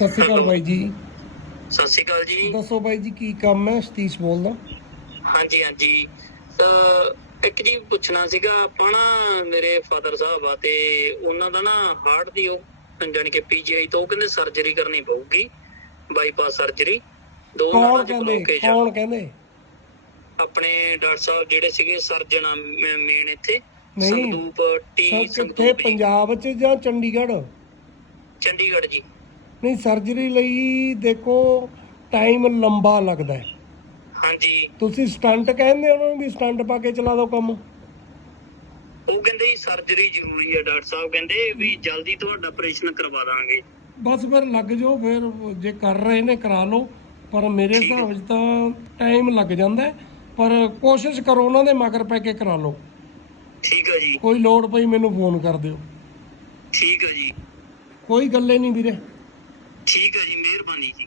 ਸਤਿ ਸ਼੍ਰੀ ਅਕਾਲ ਬਾਈ ਜੀ। ਸਤਿ ਸ਼੍ਰੀ ਅਕਾਲ ਜੀ। ਦੱਸੋ ਬਾਈ ਜੀ ਕੀ ਕੰਮ ਹੈ ਸਤੀਸ਼ ਬੋਲਦਾ? ਹਾਂਜੀ ਹਾਂਜੀ। ਤਾਂ ਇੱਕ ਜੀ ਪੁੱਛਣਾ ਸੀਗਾ ਆਪਾਂ ਨਾ ਮੇਰੇ ਫਾਦਰ ਸਾਹਿਬ ਆ ਤੇ ਉਹਨਾਂ ਦਾ ਨਾ ਹਾਰਟ ਦੀ ਉਹ ਜਾਣੀ ਕਿ ਪੀਜੀਆਈ ਤੋਂ ਉਹ ਕਹਿੰਦੇ ਸਰਜਰੀ ਕਰਨੀ ਪਊਗੀ ਬਾਈਪਾਸ ਸਰਜਰੀ ਦੋ ਕੌਣ 'ਚ ਕਹਿੰਦੇ? ਆ। ਕੌਣ ਕਹਿੰਦੇ? ਆਪਣੇ ਡਾਕਟਰ ਸਾਹਿਬ ਜਿਹੜੇ ਸੀਗੇ ਸਰਜਨ ਮੇਨ ਇੱਥੇ। ਨਹੀਂ। ਸੰਦੂਪ ਟੀ ਸਰ ਕਿੱਥੇ? ਸੰਦੂਪ ਜੀ, ਪੰਜਾਬ 'ਚ ਜਾਂ ਚੰਡੀਗੜ੍ਹ? ਚੰਡੀਗੜ੍ਹ ਜੀ। ਨਹੀਂ ਸਰਜਰੀ ਲਈ ਦੇਖੋ ਟਾਈਮ ਲੰਬਾ ਲੱਗਦਾ ਹੈ। ਹਾਂਜੀ। ਤੁਸੀਂ ਸਟੰਟ ਕਹਿੰਦੇ ਉਹਨਾਂ ਨੂੰ ਵੀ ਸਟੰਟ ਪਾ ਕੇ ਚਲਾ ਦਿਓ ਕੰਮ? ਉਹ ਕਹਿੰਦੇ ਜੀ ਸਰਜਰੀ ਜ਼ਰੂਰੀ ਹੈ ਡਾਕਟਰ ਸਾਹਿਬ ਕਹਿੰਦੇ ਵੀ ਜਲਦੀ ਤੁਹਾਡਾ ਆਪਰੇਸ਼ਨ ਕਰਵਾ ਦਾਂਗੇ। ਬਸ ਫਿਰ ਲੱਗ ਜਾਓ ਫਿਰ ਜੇ ਕਰ ਰਹੇ ਨੇ ਕਰਾ ਲਓ। ਪਰ ਮੇਰੇ। ਹਿਸਾਬ 'ਚ ਤਾਂ ਟਾਈਮ ਲੱਗ ਜਾਂਦਾ ਹੈ, ਪਰ ਕੋਸ਼ਿਸ਼ ਕਰੋ ਉਹਨਾਂ ਦੇ ਮਗਰ ਪੈ ਕੇ ਕਰਾ ਲਓ। ਠੀਕ ਹੈ ਜੀ। ਕੋਈ ਲੋੜ ਪਈ ਮੈਨੂੰ ਫੋਨ ਕਰ ਦਿਓ। ਠੀਕ ਹੈ ਜੀ। ਕੋਈ ਗੱਲੇ ਨਹੀਂ ਵੀਰੇ। ਠੀਕ ਹੈ ਜੀ ਮਿਹਰਬਾਨੀ ਜੀ।